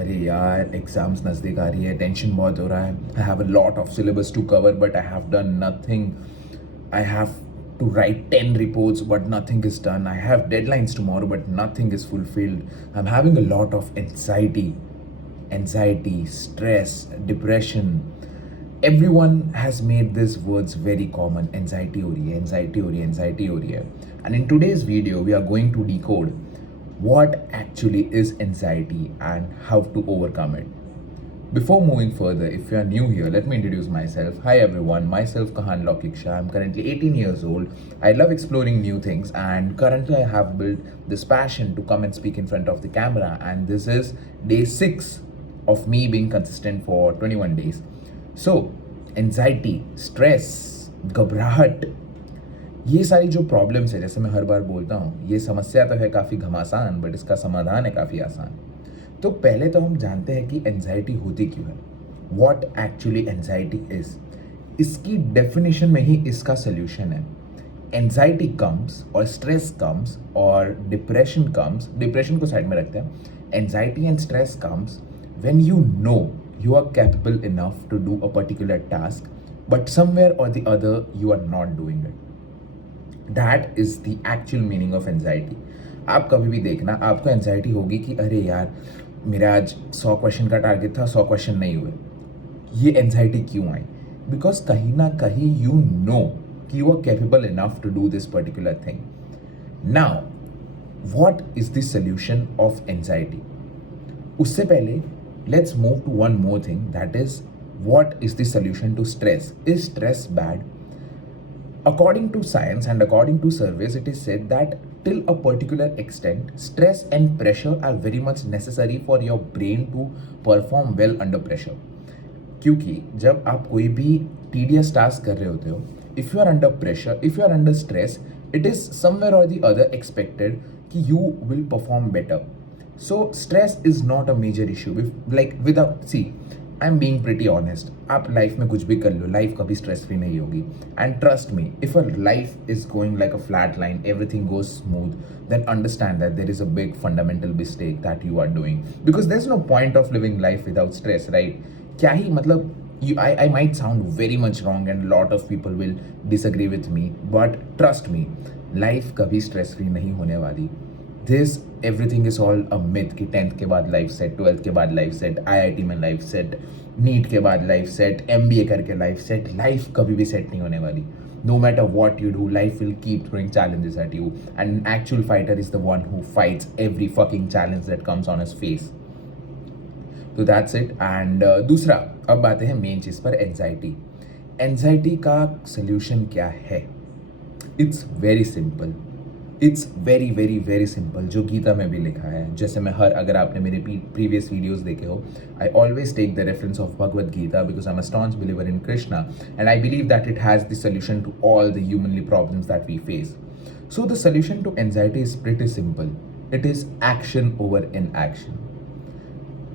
अरे यार एग्जाम्स नज़दीक आ रही है, टेंशन बहुत हो रहा है. I have a lot of syllabus to cover but I have done nothing. I have to write 10 reports but nothing is done. I have deadlines tomorrow but nothing is fulfilled. I'm having a lot of anxiety, stress, depression. Everyone has made these words very common. Anxiety हो रही है, anxiety हो रही है, anxiety हो रही है. And in today's video we are going to decode what actually is anxiety and how to overcome it. Before moving further, if you are new here, let me introduce myself. Hi everyone, myself Kahan Lokiksha. I'm currently 18 years old. I love exploring new things and currently I have built this passion to come and speak in front of the camera, and this is day 6 of me being consistent for 21 days. So, anxiety, stress, घबराहट, ये सारी जो problems है, जैसे मैं हर बार बोलता हूँ, ये समस्या तो है काफ़ी घमासान बट इसका समाधान है काफ़ी आसान. तो पहले तो हम जानते हैं कि एनजाइटी होती क्यों है. वॉट एक्चुअली एनजाइटी इज, इसकी डेफिनेशन में ही इसका सोल्यूशन है. एनजाइटी कम्स और स्ट्रेस कम्स और डिप्रेशन कम्स, डिप्रेशन को साइड में रखते हैं. Anxiety and stress comes when you know you are capable enough to do a particular task but somewhere or the other you are not doing it. That is the actual meaning of anxiety. आप कभी भी देखना, आपको anxiety होगी कि अरे यार मेरा आज 100 क्वेश्चन का टारगेट था, 100 क्वेश्चन नहीं हुए. ये एनजाइटी क्यों आई? बिकॉज कहीं ना कहीं यू नो कि you are capable enough to do this particular thing. Now what is the solution of anxiety? उससे पहले let's move to one more thing, that is what is the solution to stress. Is stress bad? According to science and according to surveys, it is said that till a particular extent, stress and pressure are very much necessary for your brain to perform well under pressure. क्योंकि जब आप कोई भी tedious task कर रहे होते हो, if you are under pressure, if you are under stress, it is somewhere or the other expected कि you will perform better. So stress is not a major issue. Like without, see, I am being pretty honest. आप life में कुछ भी कर लो, life कभी stress free नहीं होगी. And trust me, if a life is going like a flat line, everything goes smooth, then understand that there is a big fundamental mistake that you are doing, because there's no point of living life without stress, right? क्या ही मतलब, I might sound very much wrong and a lot of people will disagree with me, but trust me, life कभी stress free नहीं होने वाली. This everything is all a myth कि 10th के बाद life set, 12th के बाद life set, IIT में लाइफ सेट, नीट के बाद लाइफ सेट, MBA करके लाइफ सेट. लाइफ कभी भी सेट नहीं होने वाली. No matter what you do, life will keep throwing challenges at you, and an actual fighter is the one who fights every fucking challenge that comes on his face. तो that's it. And दूसरा, अब आते हैं main चीज़ पर, anxiety. Anxiety का solution क्या है? It's very simple. It's very very very simple, जो गीता में भी लिखा है. जैसे मैं अगर आपने मेरे प्रीवियस वीडियोस देखे हो, I always take the reference of Bhagavad Gita because I am a staunch believer in Krishna and I believe that it has the solution to all the humanly problems that we face. So the solution to anxiety is pretty simple. It is action over inaction.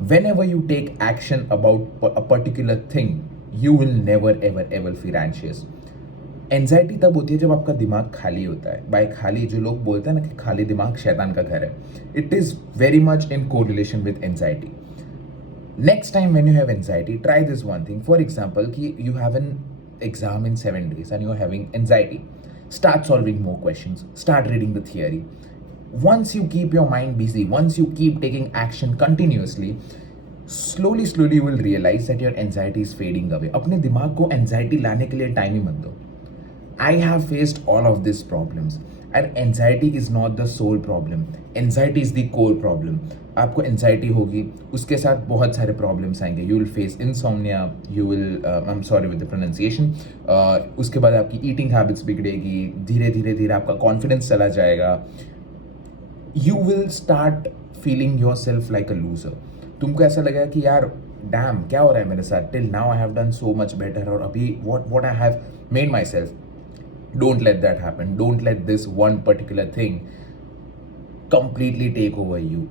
Whenever you take action about a particular thing, you will never ever ever feel anxious. Anxiety तब होती है जब आपका दिमाग खाली होता है. Bye खाली, जो लोग बोलते हैं ना कि खाली दिमाग शैतान का घर है, it is very much in correlation with anxiety. Next time when you have anxiety, try this one thing. For example कि you have an exam in 7 days and you are having anxiety. Start solving more questions. Start reading the theory. Once you keep your mind busy, once you keep taking action continuously, slowly you will realize that your anxiety is fading away. अपने दिमाग को anxiety लाने के लिए time ही मत दो. I have faced all of these problems, and anxiety is not the sole problem. Anxiety is the core problem. आपको anxiety होगी, उसके साथ बहुत सारे problems आएंगे. You will face insomnia, you will, I'm sorry with the pronunciation, उसके बाद आपकी eating habits बिगड़ेगी, धीरे धीरे आपका confidence चला जाएगा. You will start feeling yourself like a loser. तुमको ऐसा लगेगा कि यार डैम क्या हो रहा है मेरे साथ, till now I have done so much better, और अभी what I have made myself. Don't let that happen. Don't let this one particular thing completely take over you.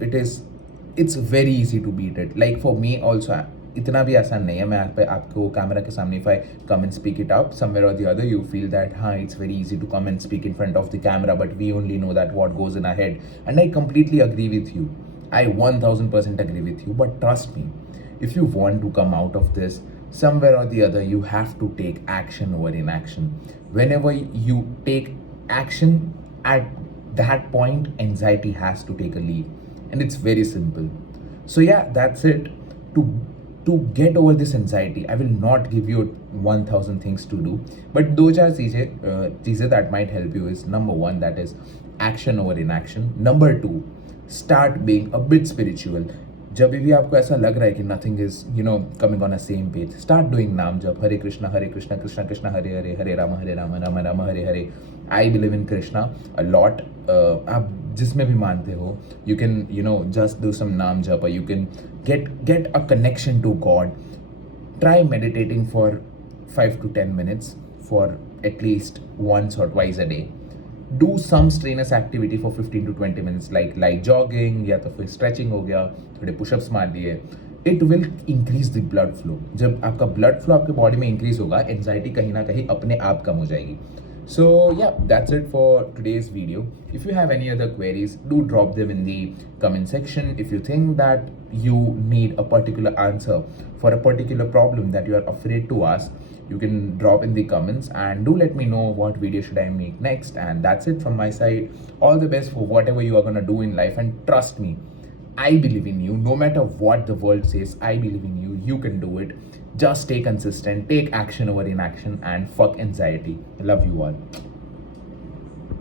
It's very easy to beat it. Like for me also, इतना भी आसान नहीं है. मैं यहाँ पे आपको कैमरा के सामने, if I come and speak it up, somewhere or the other you feel that हाँ, it's very easy to come and speak in front of the camera, but we only know that what goes in our head. And I completely agree with you. I 1000% agree with you. But trust me, if you want to come out of this, somewhere or the other, you have to take action over inaction. Whenever you take action, at that point, anxiety has to take a leave. And it's very simple. So, yeah, that's it. To to get over this anxiety, I will not give you 1000 things to do, but those are चीज़ें that might help you is number one, that is action over inaction. Number two, start being a bit spiritual. जब भी आपको ऐसा लग रहा है कि nothing is coming on a same page, start doing naam jap, Hare Krishna Krishna Krishna Hare Hare, Hare Ram Ram Ram Hare Hare. I believe in Krishna a lot. आप जिसमें भी मानते हो, you can just do some naam jap, you can get a connection to God. Try meditating for 5 to 10 minutes for at least once or twice a day. Do some strenuous activity for 15 to 20 minutes like light jogging, या तो फिर stretching हो गया, थोड़े push-ups मार लिए. It will increase the blood flow. जब आपका blood flow आपके body में increase होगा, anxiety कहीं ना कहीं अपने आप कम हो जाएगी. So yeah, that's it for today's video. If you have any other queries, do drop them in the comment section. If you think that you need a particular answer for a particular problem that you are afraid to ask, you can drop in the comments and do let me know what video should I make next. And that's it from my side. All the best for whatever you are going to do in life, and trust me, I believe in you. No matter what the world says, I believe in you. You can do it. Just stay consistent, take action over inaction, and fuck anxiety. I love you all.